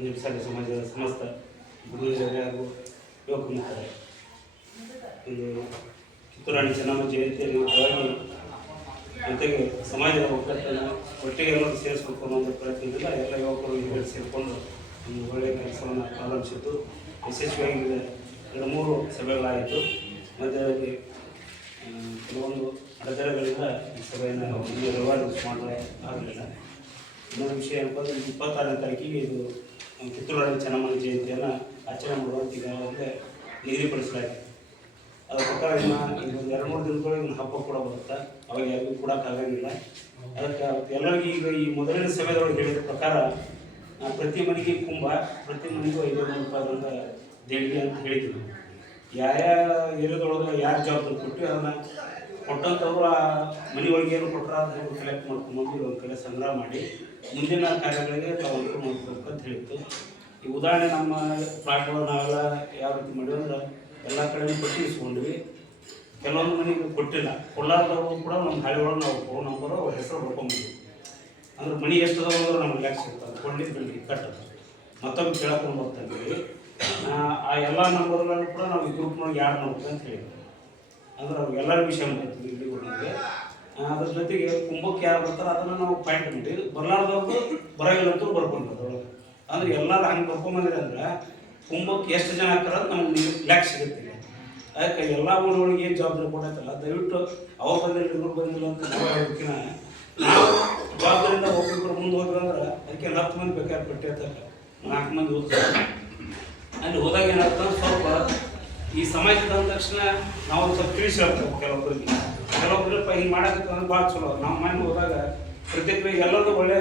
ಪಂಚಮಸಾಲಿ ಸಮಾಜದ ಸಮಸ್ತ ಗುರುಜನ ಹಾಗೂ ಯುವಕ ಮಿತ್ರರೇ ಇದು ಕಿತ್ತೂರಾಣಿ ಚೆನ್ನಮ್ಮ ಜಯಂತಿಯಲ್ಲಿ ಮುಖ್ಯವಾಗಿ ಜೊತೆಗೆ ಸಮಾಜದ ಒಕ್ಕಟ್ಟನ್ನು ಒಟ್ಟಿಗೆ ಎಲ್ಲರೂ ಸೇರಿಸ್ಬೇಕು ಅನ್ನೋ ಒಂದು ಪ್ರಯತ್ನದಿಂದ ಎಲ್ಲ ಯುವಕರು ಹಿರಿಯರು ಸೇರಿಕೊಂಡು ಒಂದು ಒಳ್ಳೆಯ ಕೆಲಸವನ್ನು ಪ್ರಾರಂಭಿಸಿದ್ದು. ಯಶಸ್ವಿಯಾಗಿ ಎರಡು ಮೂರು ಸಭೆಗಳಾಯಿತು. ಮಧ್ಯದಲ್ಲಿ ಕೆಲವೊಂದು ಅಡೆತಡೆಗಳಿಂದ ಈ ಸಭೆಯನ್ನು ಇಲ್ಲಿ ರಿವಾಲ್ಯೂಸ್ ಮಾಡಲು ಆಗಲಿಲ್ಲ. ಇನ್ನೊಂದು ವಿಷಯ ಏನಪ್ಪ ಅಂದರೆ ಇಪ್ಪತ್ತಾರನೇ ತಾರೀಕಿಗೆ ಇದು ಕಿತ್ತೂರಾಣಿ ಚೆನ್ನಮ್ಮನ ಜಯಂತಿಯನ್ನು ಆಚರಣೆ ಮಾಡುವಂತ ಈಗಾಗಲೇ ನಿಗದಿಪಡಿಸಲಾಗಿದೆ. ಅದರ ಪ್ರಕಾರ ಇನ್ನು ಇನ್ನೊಂದು ಎರಡು ಮೂರು ದಿನದೊಳಗೆ ಇನ್ನು ಹಬ್ಬ ಕೂಡ ಬರುತ್ತೆ. ಅವಾಗ ಯಾರಿಗೂ ಕೊಡೋಕ್ಕಾಗಂಗಿಲ್ಲ ಅದಕ್ಕೆ ಎಲ್ಲರಿಗೂ ಈಗ ಈ ಮೊದಲನೇ ಸಭೆದೊಳಗೆ ಹೇಳಿದ ಪ್ರಕಾರ ಪ್ರತಿ ಮನೆಗೆ ಕುಂಭ, ಪ್ರತಿ ಮನೆಗೂ ಐದೈದು ರೂಪಾಯಿಗಳಿಂದ ದೇಣಿಗೆ ಅಂತ ಹೇಳಿದ್ವಿ ಯಾರ್ಯಾವ ಏರಿಯಾದೊಳಗೆ ಯಾರು ಜವಾಬ್ದಾರಿ ಕೊಟ್ಟು ಅದನ್ನು ಕೊಟ್ಟಂಥವ್ರು ಆ ಮನೆಯೊಳಗೆ ಏನು ಕೊಟ್ಟರೆ ಅದನ್ನು ಕಲೆಕ್ಟ್ ಮಾಡ್ಕೊಂಡ್ಬಂದು ಒಂದು ಕಡೆ ಸಂಗ್ರಹ ಮಾಡಿ ಮುಂದಿನ ಕಾರ್ಯಗಳಿಗೆ ತಾವು ಅನುಕೂಲ ಮಾಡ್ಕೋಬೇಕು ಅಂತ ಹೇಳಿತ್ತು. ಈ ಉದಾಹರಣೆ ನಮ್ಮ ಪ್ಲಾಟ್ಗಳು ನಾವೆಲ್ಲ ಯಾವ ರೀತಿ ಮಾಡಿವಿ ಅಂದ್ರೆ ಎಲ್ಲ ಕಡೆ ಕೊಟ್ಟು ಇಸ್ಕೊಂಡ್ವಿ. ಕೆಲವೊಂದು ಮನೆಗೆ ಕೊಟ್ಟಿಲ್ಲ. ಕೊಡಲಾರ್ದವ್ರು ಕೂಡ ನಮ್ಮ ಹಳ್ಳಿ ನಾವು ಫೋನ್ ನಂಬರು ಅವ್ರ ಹೆಸರು ಬರ್ಕೊಂಬಿದ್ವಿ ಅಂದ್ರೆ ಮನೆ ಎಷ್ಟು ಅದಾವ ನಮ್ಗೆ ಸಿಗ್ತದೆ. ಇರ್ತದೆ ಕೊಂಡಿದ್ದಲ್ಲಿ ಕಟ್ಟದು. ಮತ್ತೊಮ್ಮೆ ಕೇಳ್ಕೊಂಡು ಬರ್ತಾ ಇದ್ವಿ. ಆ, ಎಲ್ಲ ನಂಬರ್ಗಳನ್ನು ಕೂಡ ನಾವು ಈ ಗ್ರೂಪ್ನೊಳಗೆ ಯಾರು ನೋಡ್ಬೇಕು ಅಂತ ಹೇಳಿದ್ವಿ. ಅಂದ್ರೆ ಅವ್ರಿಗೆ ವಿಷಯ ಮಾಡ್ತೀವಿ ಇಲ್ಲಿ ಒಳಗೆ ಅದ್ರ ಜೊತೆಗೆ ಕುಂಭಕ್ಕೆ ಯಾರು ಬರ್ತಾರೆ ಅದನ್ನು ನಾವು ಪಾಯಿಂಟ್ ಮಾಡಿ ಬರಲಾರ್ದವ್ರು ಬರೋಲ್ಲ ಅಂತ ಬರ್ಕೊಂಡು ಅದ್ರೊಳಗೆ ಅಂದ್ರೆ ಎಲ್ಲರೂ ಹಂಗೆ ಬರ್ಕೊಂಬಂದ್ರೆ ಅಂದ್ರೆ ಕುಂಭಕ್ಕೆ ಎಷ್ಟು ಜನ ಹಾಕ್ತಾರೆ ನಮ್ಗೆ ಲ್ಯಾಕ್ ಸಿಗುತ್ತೆ. ಅದಕ್ಕೆ ಎಲ್ಲ ಊರೊಳಗೆ ಏನು ಜವಾಬ್ದಾರಿ ಕೊಡತ್ತಲ್ಲ ದಯವಿಟ್ಟು ಅವ ಬಂದಿಲ್ಲ, ಇವ್ರು ಬಂದಿಲ್ಲ ಅಂತ ನಾವು ನಾವು ಜವಾಬ್ದಾರಿಯಿಂದ ಒಬ್ಬೊಬ್ಬರು ಮುಂದೆ ಹೋದ್ರೆ ಅಂದ್ರೆ ಅದಕ್ಕೆ ಹತ್ತು ಮಂದಿ ಬೇಕಾದ್ರೆ ಬಿಟ್ಟಿರ್ತಾರೆ ನಾಲ್ಕು ಮಂದಿ ಓದ್ತಾರೆ ಅಲ್ಲಿ ಹೋದಾಗ ಏನಾಗ್ತದೆ, ಸ್ವಲ್ಪ ಈ ಸಮಾಜದ ಅಂದ ತಕ್ಷಣ ನಾವು ಸ್ವಲ್ಪ ತಿಳಿಸಿ ಹೇಳ್ತೇವೆ ಕೆಲವೊಬ್ಬರಿಗೆ ಕೆಲವೊಬ್ಬರಪ್ಪ ಹಿಂಗೆ ಮಾಡಕ್ಕೆ ಭಾಳ ಚಲೋ. ನಾವು ಮನೆ ಹೋದಾಗ ಪ್ರತಿಕ್ರಿಯೆ ಎಲ್ಲರೂ ಒಳ್ಳೆಯ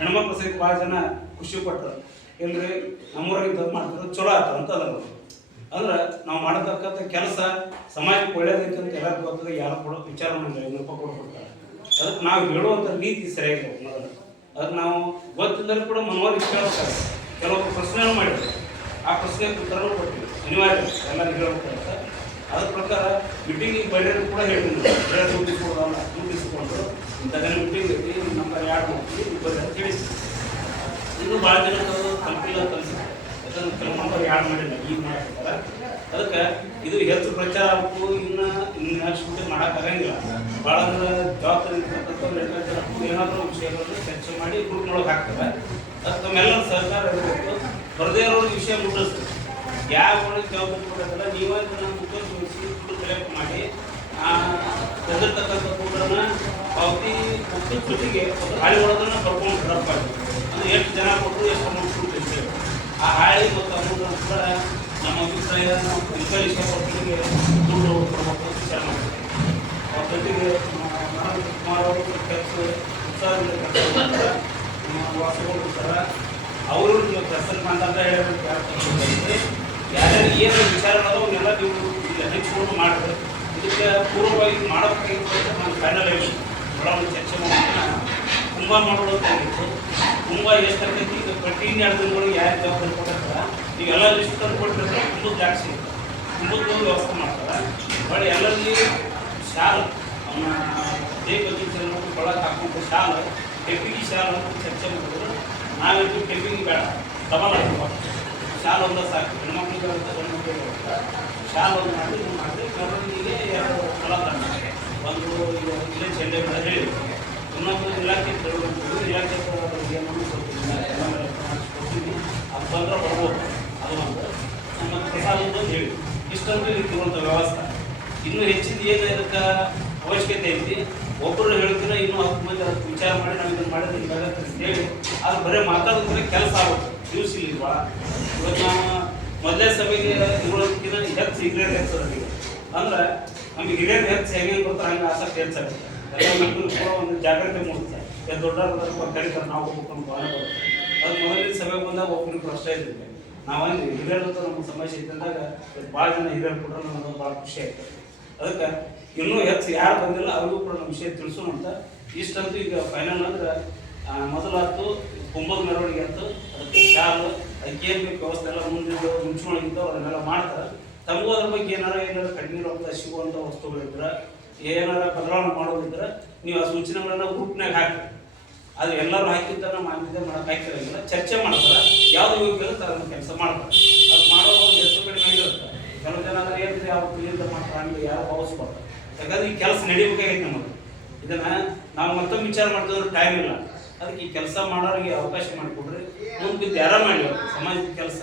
ಹೆಣ್ಮಕ್ಳು ಸಹಿತ ಭಾಳ ಜನ ಖುಷಿ ಪಟ್ಟರು ಇಲ್ರಿ, ನಮ್ಮೂರಾಗಿ ಇದು ಮಾಡ್ತಾರೆ ಚಲೋ ಆಯ್ತು ಅಂತ ಅದ ಅಂದ್ರೆ ನಾವು ಮಾಡತಕ್ಕಂಥ ಕೆಲಸ ಸಮಾಜಕ್ಕೆ ಒಳ್ಳೇದೈತೆ ಅಂತ ಎಲ್ಲರಿಗೂ ಗೊತ್ತದೆ. ಯಾರು ಕೊಡೋ ವಿಚಾರ ಮಾಡಿಲ್ಲ, ಐನೂರು ರೂಪಾಯಿ ಕೊಡ್ಬಿಡ್ತಾರೆ ಅದಕ್ಕೆ ನಾವು ಹೇಳುವಂಥ ನೀತಿ ಸರಿಯಾಗಿ ಅದಕ್ಕೆ ನಾವು ಗೊತ್ತಿದ್ದರೂ ಕೂಡ ಮನವರಿಗೆ ಕೇಳ್ತಾರೆ ಕೆಲವೊಬ್ಬರು ಪ್ರಶ್ನೆನೂ ಮಾಡಿದ್ರು. ಆ ಪ್ರಶ್ನೆಗೆ ಉತ್ತರನೂ ಕೊಟ್ಟಿವಿ ಅನಿವಾರ್ಯ ಎಲ್ಲರಿಗೂ ಹೇಳ್ಬೇಕಂತ ಅದ್ರ ಪ್ರಕಾರ ಮೀಟಿಂಗಿಗೆ ಬರೆಯೋದು ಕೂಡ ಹೇಳ್ತೀನಿ ಹೇಳಿ ದುಡ್ಡಿಸ್ಕೊಡೋಲ್ಲ ದುಡ್ಡಿಸ್ಕೊಂಡು ಇಂಥದ್ದನ್ನ ಮೀಟಿಂಗ್ ಐತಿ ನಂಬರ್ ಯಾರು ಮಾಡ್ತೀವಿ ಬರ್ರಿ ತಿಳಿಸಿ ಇನ್ನು ಭಾಳ ಜನ ತಲುಪಿಲ್ಲ ಅಂತ ಯಾಕಂದ್ರೆ ಕೆಲವು ನಂಬರ್ ಯಾರು ಮಾಡಿಲ್ಲ, ಈಗ ಮಾಡ್ತಾರೆ ಅದಕ್ಕೆ ಇದು ಹೆಚ್ಚು ಪ್ರಚಾರ ಆಗಬೇಕು ಇನ್ನು ಇನ್ನು ಮೀಟಿಂಗ್ ಮಾಡೋಕ್ಕಾಗಂಗಿಲ್ಲ ಭಾಳ ಅಂದ್ರೆ ಜವಾಬ್ದಾರಿ ಇರ್ತಕ್ಕಂಥವ್ರು ಎಲ್ಲರೂ ಏನಾದರೂ ವಿಷಯಗಳನ್ನು ಚರ್ಚೆ ಮಾಡಿ ಗ್ರೂಪ್ನೊಳಗೆ ಹಾಕ್ತಾರೆ. ಅದಕ್ಕೆ ನಮ್ಮೆಲ್ಲರ ಸಹಕಾರ ಇರಬೇಕು. ಬರದೇ ಇರೋರು ವಿಷಯ ಮುಟ್ಟಿಸ್ತಾರೆ ಯಾವ ಒಳಗೆ ಜವಾಬ್ದಾರಿ ಕೊಡೋದಲ್ಲ ನೀವೇ ನಮ್ಮ ಮುಖ್ಯಗೊಳಿಸಿ ದುಡ್ಡು ಕಲೆಕ್ಟ್ ಮಾಡಿ, ಆ ತೆಗೆದಿರ್ತಕ್ಕಂಥ ದುಡ್ಡನ್ನ ಪಾವತಿ ಮತ್ತು ಜೊತೆಗೆ ಒಂದು ಹಾಳಿ ಒಳಗನ್ನ ಬರ್ಕೊಂಡು ಡ್ರಾಪ್ ಮಾಡಿ ಅಂದ್ರೆ ಎಷ್ಟು ಜನ ಕೊಟ್ಟರು, ಎಷ್ಟು ಅಮೌಂಟ್ ಕೊಟ್ಟು ಆ ಹಾಳಿ ಮತ್ತು ಅಮೌಂಟ್ ಕೂಡ ನಮ್ಮ ಅಭಿಪ್ರಾಯ ಇಷ್ಟಪಟ್ಟರಿಗೆ ದುಡ್ಡು ಕೊಡಬೇಕು ವಿಚಾರ ಮಾಡ್ತೀವಿ ಅವ್ರ ಜೊತೆಗೆ ಕುಮಾರ್ ಅವರು ಕೆಲಸ ಉತ್ಸಾಹದಿಂದ ಕೆಲಸ ವಾಸಗಳು ಇರ್ತಾರೆ ಅವರು ನೀವು ಪ್ರಸನ್ನ ಅಂತ ಹೇಳಿದ್ರೆ ಯಾರ್ಯಾರು ಏನು ವಿಚಾರ ಅವನ್ನೆಲ್ಲ ನೀವು ಹಂಚಿಕೊಂಡು ಮಾಡಿದ್ರೆ ಇದಕ್ಕೆ ಪೂರ್ವವಾಗಿ ಮಾಡಬೇಕಾಗಿತ್ತು ಅಂತ ನಾನು ಫೈನಲ್ ಹೇಳಿ ಒಂದು ಚರ್ಚೆ ಮಾಡೋಣ ತುಂಬ ಮಾಡೋದಾಗಿತ್ತು ತುಂಬ ಎಷ್ಟು ಆಗ್ತೈತಿ ಈಗ ಕಂಟಿನ್ಯೂ ಎರಡು ದಿನಗಳಿಗೆ ಯಾರು ಜವಾಬ್ದಾರಿ ಕೊಟ್ಟಿರ್ತಾರ? ನೀವೆಲ್ಲ ಲಿಸ್ಟ್ ತಂದು ಕೊಟ್ಟಿರ್ತಾರೆ. ತುಂಬ ಜಾಸ್ತಿ ಸಿಗುತ್ತೆ ಕುಂಭದ ವ್ಯವಸ್ಥೆ ಮಾಡ್ತಾರೆ. ಬಟ್ ಎಲ್ಲರಲ್ಲಿ ಶಾಲು ಅವನ ದೇಹ ಬಗ್ಗೆ ಕೊಳಕ್ಕೆ ಹಾಕೊಂಡು ಶಾಲು ಕೆಪ್ಪಿಗೆ ಶಾಲು ಅಂತ ಚರ್ಚೆ ಮಾಡಿದ್ರು. ನಾವಿಟ್ಟು ಕೆಪಿಂಗ್ ಬೇಡ. ಡಬಲ್ ಆಗ್ತದೆ ಒಂದು ಒಂದ ಸಾಕು. ಹೆಣ್ಮಕ್ಳಿಗೆ ಗಂಡ್ಮಕ್ಳಿಗೆ ಶಾಲು ಒಂದು ಮಾಡಿ ಇದು ಮಾಡಿ ಗೌರ್ಮೆಂಟಿಗೆ ಎರಡು ಫಲ ತಂಡ ಒಂದು ಈಗ ಇಲ್ಲೇ ಚೆಂಡೆ ಬೇಡ ಹೇಳಿ ಇನ್ನೊಂದು ಇಲಾಖೆ ತರಬೇಕು ಇಲಾಖೆ ಏನನ್ನು ಕೊಡ್ತೀನಿ ಅದು ಬಂದ್ರೆ ಬರ್ಬೋದು. ಅದು ಒಂದು. ಮತ್ತು ಪ್ರಸಾದ ಅಂತ ಹೇಳಿ ಇಷ್ಟಂತೂ ಇರುವಂಥ ವ್ಯವಸ್ಥೆ. ಇನ್ನೂ ಹೆಚ್ಚಿನ ಏನು ಅವಶ್ಯಕತೆ ಐತಿ? ಒಬ್ಬರು ಹೇಳ್ತೀರ, ಇನ್ನೂ ಹತ್ತು ಮಂದಿ ಅದಕ್ಕೆ ವಿಚಾರ ಮಾಡಿ ನಾವು ಇದನ್ನು ಮಾಡಿದ್ರೆ ಹೇಳಿ. ಅದು ಬರೀ ಮಾತಾಡೋದ್ರೆ ಕೆಲಸ ಆಗುತ್ತೆ. ಜ್ಯೂಸ್ ಇಲ್ಲಿ ಭಾಳ ಇವತ್ತು ನಾವು ಮೊದಲೇ ಸಭೆಗೆ ಇರೋದಕ್ಕಿಂತ ಹೆಚ್ಚು ಹಿರಿಯರು ಹೆಚ್ಚು ನಮಗೆ. ಅಂದ್ರೆ ನಮಗೆ ಹಿರಿಯರು ಹೆಚ್ಚು ಹೆಂಗೆ ಕೊಡ್ತಾರೆ ಹಂಗೆ ಆಸಕ್ತಿ ಹೆಚ್ಚಾಗುತ್ತೆ ಎಲ್ಲ ಮಕ್ಕಳು ಕೂಡ ಒಂದು ಜಾಗ್ರತೆ ಮೂಡುತ್ತೆ ದೊಡ್ಡವರು ಕರೀತಾರೆ, ನಾವು ಹೋಗ್ಬೇಕು ಅಂತ ಭಾವನೆ ಬರುತ್ತೆ. ಅದು ಮೊದಲಿನ ಸಭೆ ಬಂದಾಗ ಒಬ್ಬರಿಗೆ ಪ್ರಶ್ನೆ ಇದ್ದೀವಿ ನಾವಂದ್ರೆ ಹಿರಿಯರ ಹತ್ರ ನಮ್ಮ ಸಮಸ್ಯೆ ಇದ್ದಾಗ ಭಾಳ ಜನ ಹಿರಿಯರು ಕೂಡ ನಮಗೆ ಭಾಳ ಖುಷಿ ಆಯ್ತು. ಅದಕ್ಕೆ ಇನ್ನೂ ಹೆಚ್ಚು ಯಾರು ಬಂದಿಲ್ಲ ಅವ್ರಿಗೂ ಕೂಡ ನಮ್ಮ ವಿಷಯ ತಿಳಿಸೋಣ ಅಂತ ಇಷ್ಟಂತೂ ಈಗ ಫೈನಲ್ ಅಂದ್ರೆ ಆ, ಮೊದಲಾತು ಕುಂಭದ ಮೆರವಣಿಗೆ ಅಂತ ಅದಕ್ಕೆ ಶಾಲು ಅದಕ್ಕೆ ಏನು ಬೇಕು ವ್ಯವಸ್ಥೆ ಎಲ್ಲ ಮುಂದಿದ್ದು ಮುಂಚೂಣಿಗಿದ್ದು ಅದನ್ನೆಲ್ಲ ಮಾಡ್ತಾರೆ. ತಮಗೂ ಅದ್ರ ಬಗ್ಗೆ ಏನಾರ ಏನಾರ ಕಡಿಮೆ ರೊಕ್ಕ ಸಿಗುವಂಥ ವಸ್ತುಗಳಿದ್ರೆ ಏನಾರ ಬದಲಾವಣೆ ಮಾಡೋದಿದ್ರೆ ನೀವು ಆ ಸೂಚನೆಗಳನ್ನ ಗ್ರೂಪ್ನಾಗ ಹಾಕಿ ಅದು ಎಲ್ಲರೂ ಹಾಕಿದ್ದ ಮಾನ್ಯತೆ ಮಾಡೋಕೆ ಹಾಕಿರಂಗಿಲ್ಲ ಚರ್ಚೆ ಮಾಡ್ತಾರೆ. ಯೋಗ್ಯ ಯೋಗ್ಯತೆ ಅದನ್ನ ಕೆಲಸ ಮಾಡ್ತಾರೆ. ಅದು ಮಾಡೋ ಒಂದು ಹೆಚ್ಚು ಕಡಿಮೆ ಆಗಿರುತ್ತೆ. ಕೆಲವು ಜನ ಅಂದ್ರೆ ಏನಿದ್ರೆ ಯಾವ ಇಲ್ಲಿಂದ ಮಾಡ್ತಾರೆ ಯಾರು ಭಾವಿಸ್ಬಾರ್ದು. ಯಾಕಂದ್ರೆ ಈ ಕೆಲಸ ನಡಿಬೇಕಾಗೈತೆ ನಮಗೆ. ಇದನ್ನ ನಾವು ಮತ್ತೊಮ್ಮೆ ವಿಚಾರ ಮಾಡ್ತಿದ್ರೆ ಟೈಮ್ ಇಲ್ಲ. ಅದಕ್ಕೆ ಈ ಕೆಲಸ ಮಾಡೋರಿಗೆ ಅವಕಾಶ ಮಾಡಿಕೊಡ್ರಿ. ಮುಂದೆ ಯಾರ ಮಾಡಿ ಸಮಾಜದ ಕೆಲಸ.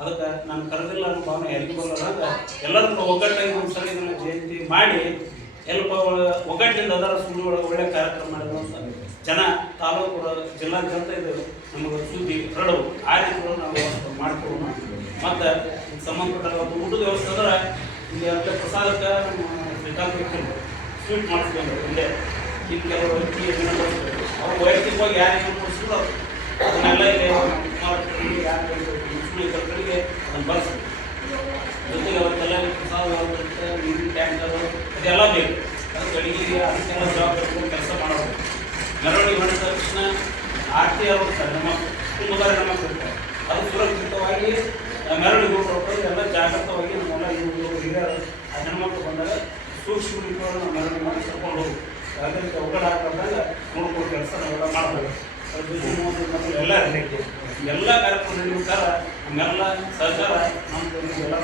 ಅದಕ್ಕೆ ನಾನು ಕರೆದಿಲ್ಲ ಅನ್ನೋ ಭಾವನೆ ಎಲ್ಲಿ ಬರಲ್ಲ. ಎಲ್ಲರೂ ಒಗ್ಗಟ್ಟಾಗಿ ಒಂದ್ಸಲ ಇದನ್ನ ಜಯಂತಿ ಮಾಡಿ ಎಲ್ಲ ಒಗ್ಗಟ್ಟಿನಿಂದ ಅದರ ಸುಳ್ಳು ಒಳಗೆ ಒಳ್ಳೆ ಕಾರ್ಯಕ್ರಮ ಮಾಡಿದ್ರು ಅಂತ ಜನ ತಾಲೂಕು ಜಿಲ್ಲಾದ್ಯಂತ ಇದು ನಮಗೆ ಸುದ್ದಿ ಹರಡು ಆ ರೀತಿ ನಾವು ಮಾಡ್ಕೊಳ್ಳೋಣ ಮತ್ತು ಸಂಬಂಧಪಟ್ಟ ಒಂದು ಊಟದ ವ್ಯವಸ್ಥೆ ಅಂದ್ರೆ ಇಲ್ಲಿ ಪ್ರಸಾದಕ್ಕೆ ನಮ್ಮ ಸ್ವೀಟ್ ಮಾಡಿಸ್ಕೊಂಡು ಇಲ್ಲೇ ಈಗ ಕೆಲವರು ವೈಯಕ್ತಿಕವಾಗಿ ಯಾರು ಏನು ಕೊಡಿಸಿದ್ರು ಜೊತೆಗೆ ಅವತ್ತೆಲ್ಲ ಪ್ರಸಾದ ನೀರಿನ ಟ್ಯಾಂಕರು ಅದೆಲ್ಲ ಬೇಕು ಅದಕ್ಕೆ ಅಡಿಗೆಗೆ ಅದಕ್ಕೆಲ್ಲ ಜವಾಬ್ದಾರಿ ಕೆಲಸ ಮಾಡೋದು ಮೆರವಣಿಗೆ ಮಾಡಿದ ತಕ್ಷಣ ಆರತಿ ಅವರು ನಮ್ಮ ಕುಟುಂಬದವರೇ ನಮ್ಮ ಅದು ಸುರಕ್ಷಿತವಾಗಿ ಮೆರವಣಿಗೆ ಹೋಗ್ಬೇಕು ಎಲ್ಲ ಜಾಗೃತವಾಗಿ ನಮ್ಮೆಲ್ಲ ಇವರು ಹಿರಿಯರು ಆ ಹೆಣ್ಮಕ್ಳು ಬಂದಾಗ ಸೂಕ್ಷ್ಮ ರೀತಿಯೊಳಗೆ ನಾವು ಮೆರವಣಿಗೆ ಮಾಡಿ ಕರ್ಕೊಂಡು ಹೋಗ್ಬೇಕು ಯಾವುದೇ ರೀತಿ ಒಗ್ಗಡ ಹಾಕೊಂಡಾಗ ನೋಡ್ಕೊಂಡು ಕೆಲಸ ನಾವೆಲ್ಲ ಮಾಡ್ಬೇಕು ಅದ್ರ ಜೊತೆ ಮೂವತ್ತು ಮಕ್ಕಳು ಎಲ್ಲ ಇರಬೇಕು ಎಲ್ಲ ಕಾರ್ಯಕ್ರಮ ನಡೆಯುತ್ತಾರೆ ಸರ್ಕಾರ ಸಹಕಾರ ನಮ್ಮ ಎಲ್ಲ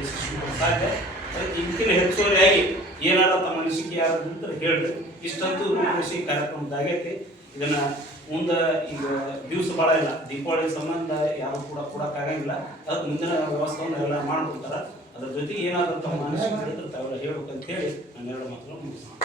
ಯಶಸ್ವಿ ಮಾಡೋಕೆ ಸಾಧ್ಯ. ಇದಕ್ಕಿಂತ ಹೆಚ್ಚುವರಿಯಾಗಿ ಏನಾರ ತಮ್ಮ ಅನಿಸಿಕೆ ಯಾರು ಅಂತ ಹೇಳ್ರಿ. ಇಷ್ಟಂತೂ ಮನಸ್ಸಿಗೆ ಕಾರ್ಯಕ್ರಮದಾಗೈತಿ ಇದನ್ನ ಮುಂದೆ ಈಗ ದಿವಸ ಭಾಳ ಇಲ್ಲ. ದೀಪಾವಳಿ ಸಂಬಂಧ ಯಾರು ಕೂಡ ಕೊಡೋಕ್ಕಾಗಂಗಿಲ್ಲ. ಅದಕ್ಕೆ ಮುಂದಿನ ವ್ಯವಸ್ಥೆಯನ್ನು ಎಲ್ಲ ಮಾಡ್ಬಿಡ್ತಾರೆ. ಅದ್ರ ಜೊತೆಗೆ ಏನಾದರೂ ತಮ್ಮ ಅನಿಸಿಕೆ ಹೇಳಿದ್ರೆ ತಾವೆಲ್ಲ ಹೇಳ್ಬೇಕಂತ ಹೇಳಿ ನಾನು ಎರಡು ಮಾತನ್ನು ಮುಗಿಸ್ತೀನಿ.